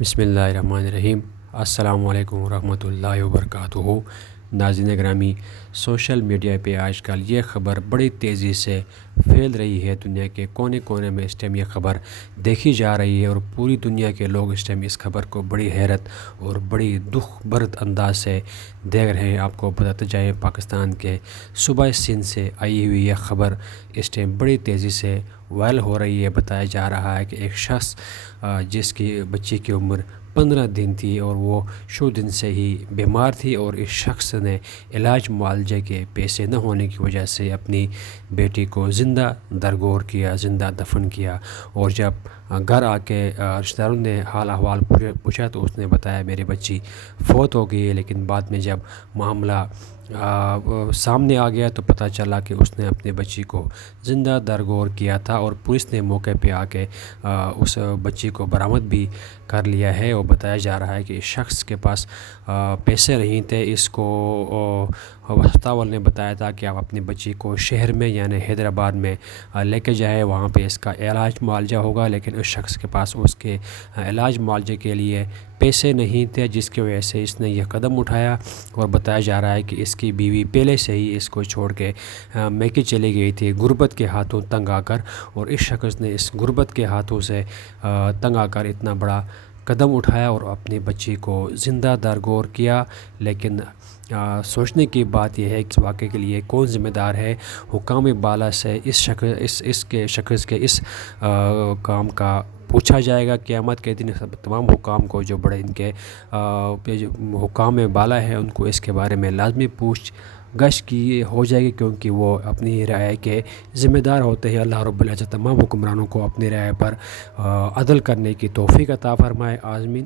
بسم اللہ الرحمن الرحیم۔ السلام علیکم ورحمۃ اللہ وبرکاتہ۔ ناظرین گرامی، سوشل میڈیا پہ آج کل یہ خبر بڑی تیزی سے پھیل رہی ہے۔ دنیا کے کونے کونے میں اس ٹائم یہ خبر دیکھی جا رہی ہے اور پوری دنیا کے لوگ اس ٹائم اس خبر کو بڑی حیرت اور بڑی دکھ برد انداز سے دیکھ رہے ہیں۔ آپ کو بتاتے جائیں، پاکستان کے صوبہ سندھ سے آئی ہوئی یہ خبر اس ٹائم بڑی تیزی سے وائرل ہو رہی ہے۔ بتایا جا رہا ہے کہ ایک شخص جس کی بچی کی عمر 15 دن تھی اور وہ شروع دن سے ہی بیمار تھی، اور اس شخص نے علاج معالجے کے پیسے نہ ہونے کی وجہ سے اپنی بیٹی کو زندہ درگور کیا، زندہ دفن کیا۔ اور جب گھر آ کے رشتہ داروں نے حال احوال پوچھا تو اس نے بتایا میری بچی فوت ہو گئی ہے، لیکن بعد میں جب معاملہ سامنے آ گیا تو پتہ چلا کہ اس نے اپنے بچی کو زندہ درگور کیا تھا، اور پولیس نے موقع پہ آ کے اس بچی کو برآمد بھی کر لیا ہے۔ اور بتایا جا رہا ہے کہ اس شخص کے پاس پیسے نہیں تھے۔ اس کو ہسپتال والے نے بتایا تھا کہ آپ اپنی بچی کو شہر میں یعنی حیدرآباد میں لے کے جائے، وہاں پہ اس کا علاج معالجہ ہوگا، لیکن اس شخص کے پاس اس کے علاج معالجے کے لیے پیسے نہیں تھے، جس کی وجہ سے اس نے یہ قدم اٹھایا۔ اور بتایا جا رہا ہے کہ اس کی بیوی پہلے سے ہی اس کو چھوڑ کے میکے چلی گئی تھی غربت کے ہاتھوں تنگ آ کر، اور اس شخص نے اس غربت کے ہاتھوں سے تنگ آ کر اتنا بڑا قدم اٹھایا اور اپنی بچی کو زندہ درگور کیا۔ لیکن سوچنے کی بات یہ ہے کہ اس واقعے کے لیے کون ذمہ دار ہے۔ حکام بالا سے اس شخص کے اس کام کا پوچھا جائے گا قیامت کے دن۔ تمام حکام کو جو بڑے ان کے حکام بالا ہیں ان کو اس کے بارے میں لازمی پوچھ گچھ کی ہو جائے گی، کیونکہ وہ اپنی رائے کے ذمہ دار ہوتے ہیں۔ اللہ رب العزت تمام حکمرانوں کو اپنی رائے پر عدل کرنے کی توفیق عطا فرمائے، آمین۔